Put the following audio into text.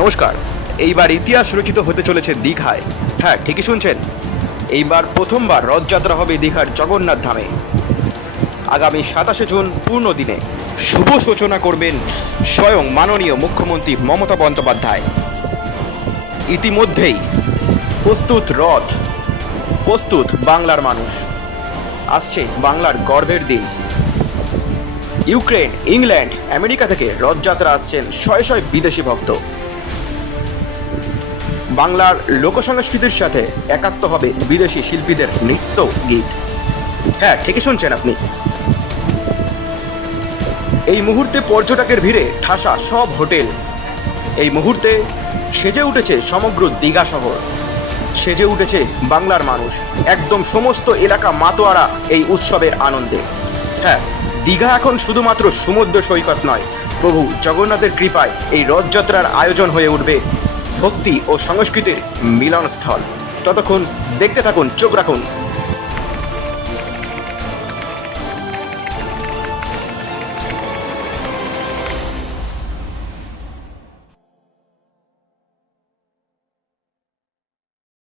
নমস্কার। এইবার ইতিহাস রচিত হতে চলেছে দীঘায়। হ্যাঁ, ঠিকই শুনছেন, এইবার প্রথমবার রথযাত্রা হবে দীঘার জগন্নাথ ধামে। আগামী 27শে জুন পূর্ণ দিনে শুভ সূচনা করবেন স্বয়ং মাননীয় মুখ্যমন্ত্রী মমতা বন্দ্যোপাধ্যায়। ইতিমধ্যেই প্রস্তুত রথ, প্রস্তুত বাংলার মানুষ। আসছে বাংলার গর্বের দিন। ইউক্রেন, ইংল্যান্ড, আমেরিকা থেকে রথযাত্রা আসছেন শয়ে শয়ে বিদেশি ভক্ত। বাংলার লোকসংস্কৃতির সাথে একাত্ম হবে বিদেশি শিল্পীদের নৃত্য গীত। হ্যাঁ, ঠিকই শুনছেন আপনি। এই মুহূর্তে পর্যটকের ভিড়ে ঠাসা সব হোটেল। এই মুহূর্তে সেজে উঠেছে সমগ্র দীঘা শহর, সেজে উঠেছে বাংলার মানুষ। একদম সমস্ত এলাকা মাতোয়ারা এই উৎসবের আনন্দে। হ্যাঁ, দীঘা এখন শুধুমাত্র সমুদ্র সৈকত নয়, প্রভু জগন্নাথের কৃপায় এই রথযাত্রার আয়োজন হয়ে উঠবে ভক্তি ও সংস্কৃতির মিলনস্থল। ততক্ষণ দেখতে থাকুন, চোখ রাখুন